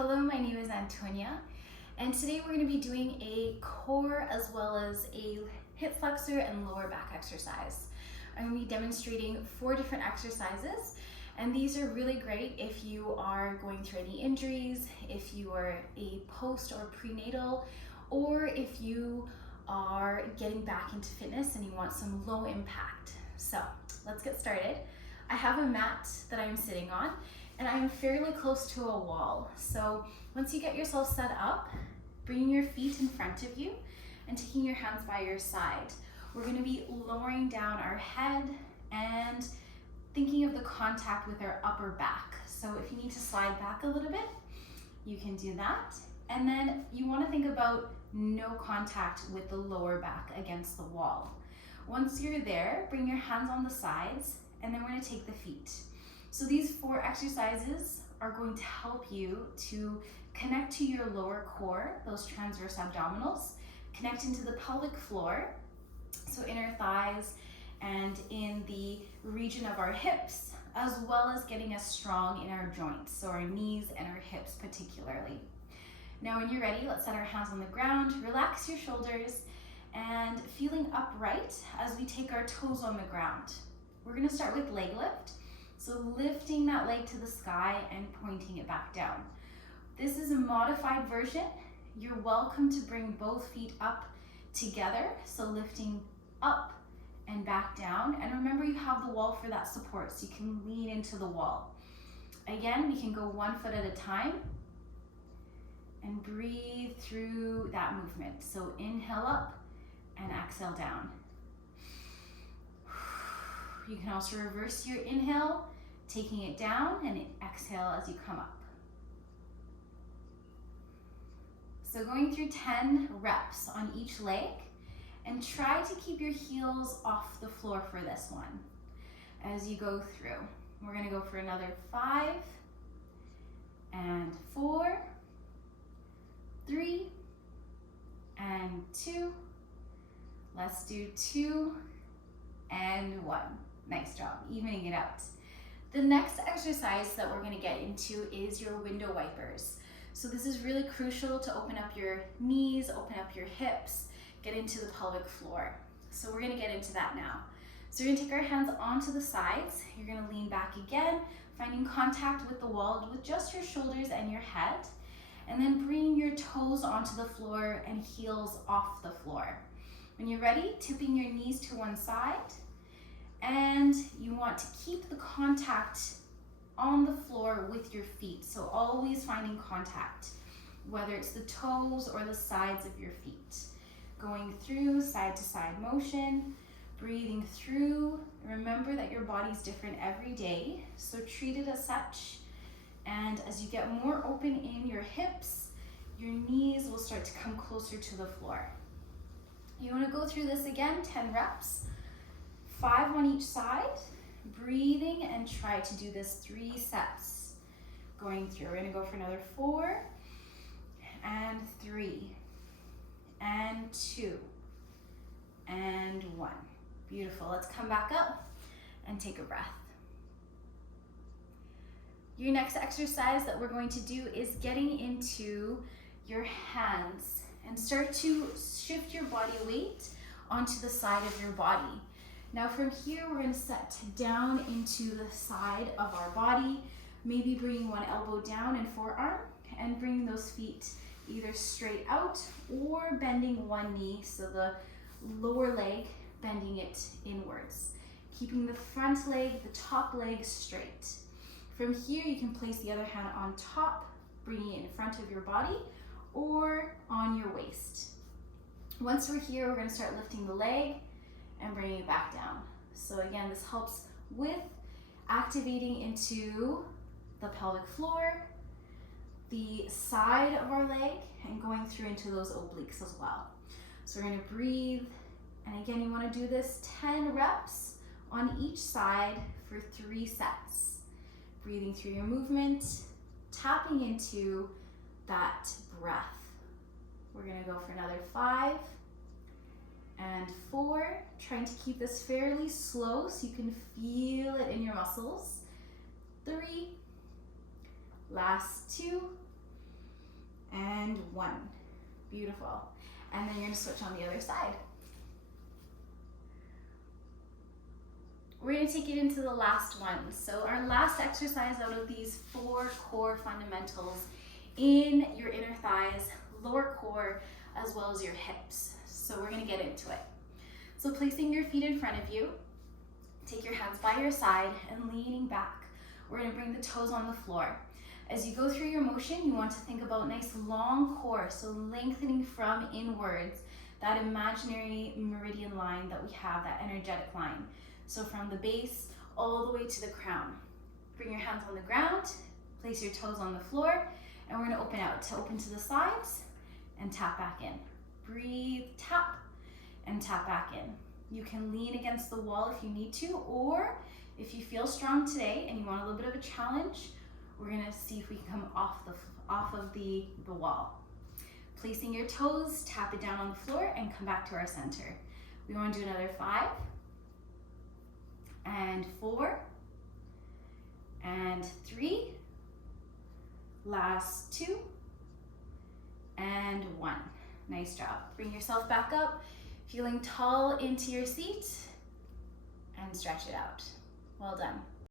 Hello, my name is Antonia, and today we're going to be doing a core as well as a hip flexor and lower back exercise. I'm going to be demonstrating 4 different exercises, and these are really great if you are going through any injuries, if you are a post or prenatal, or if you are getting back into fitness and you want some low impact. So let's get started. I have a mat that I'm sitting on, and I'm fairly close to a wall. So once you get yourself set up, bringing your feet in front of you and taking your hands by your side. We're gonna be lowering down our head and thinking of the contact with our upper back. So if you need to slide back a little bit, you can do that. And then you wanna think about no contact with the lower back against the wall. Once you're there, bring your hands on the sides, and then we're gonna take the feet. So these 4 exercises are going to help you to connect to your lower core, those transverse abdominals, connect into the pelvic floor, so inner thighs and in the region of our hips, as well as getting us strong in our joints, so our knees and our hips particularly. Now when you're ready, let's set our hands on the ground, relax your shoulders, and feeling upright as we take our toes on the ground. We're gonna start with leg lift. So lifting that leg to the sky and pointing it back down. This is a modified version. You're welcome to bring both feet up together. So lifting up and back down. And remember, you have the wall for that support, so you can lean into the wall. Again, we can go 1 foot at a time and breathe through that movement. So inhale up and exhale down. You can also reverse your inhale, taking it down, and exhale as you come up. So going through 10 reps on each leg, and try to keep your heels off the floor for this one as you go through. We're gonna go for another 5, and 4, 3, and 2. Let's do 2 and 1. Nice job, evening it out. The next exercise that we're gonna get into is your window wipers. So this is really crucial to open up your knees, open up your hips, get into the pelvic floor. So we're gonna get into that now. So you're gonna take our hands onto the sides. You're gonna lean back again, finding contact with the wall with just your shoulders and your head. And then bring your toes onto the floor and heels off the floor. When you're ready, tipping your knees to one side, and you want to keep the contact on the floor with your feet. So always finding contact, whether it's the toes or the sides of your feet. Going through side to side motion, breathing through. Remember that your body's different every day, so treat it as such. And as you get more open in your hips, your knees will start to come closer to the floor. You want to go through this again, 10 reps. 5 on each side, breathing, and try to do this 3 sets. Going through, we're gonna go for another 4, and 3, and 2, and 1. Beautiful, let's come back up and take a breath. Your next exercise that we're going to do is getting into your hands and start to shift your body weight onto the side of your body. Now from here, we're gonna set down into the side of our body, maybe bringing one elbow down and forearm, and bringing those feet either straight out or bending one knee, so the lower leg, bending it inwards. Keeping the front leg, the top leg straight. From here, you can place the other hand on top, bringing it in front of your body, or on your waist. Once we're here, we're gonna start lifting the leg and bringing it back down. So again, this helps with activating into the pelvic floor, the side of our leg, and going through into those obliques as well. So we're gonna breathe, and again, you wanna do this 10 reps on each side for 3 sets. Breathing through your movement, tapping into that breath. We're gonna go for another 5, and 4, trying to keep this fairly slow so you can feel it in your muscles. 3, last 2, and 1. Beautiful. And then you're gonna switch on the other side. We're gonna take it into the last one. So our last exercise out of these 4 core fundamentals in your inner thighs, lower core, as well as your hips. So we're gonna get into it. So placing your feet in front of you, take your hands by your side and leaning back. We're gonna bring the toes on the floor. As you go through your motion, you want to think about nice long core, so lengthening from inwards, that imaginary meridian line that we have, that energetic line. So from the base all the way to the crown. Bring your hands on the ground, place your toes on the floor, and we're gonna open out to open to the sides and tap back in. Breathe, tap, and tap back in. You can lean against the wall if you need to, or if you feel strong today and you want a little bit of a challenge, we're gonna see if we can come off of the wall. Placing your toes, tap it down on the floor and come back to our center. We wanna do another 5, and 4, and 3, last 2, and 1. Nice job. Bring yourself back up, feeling tall into your seat, and stretch it out. Well done.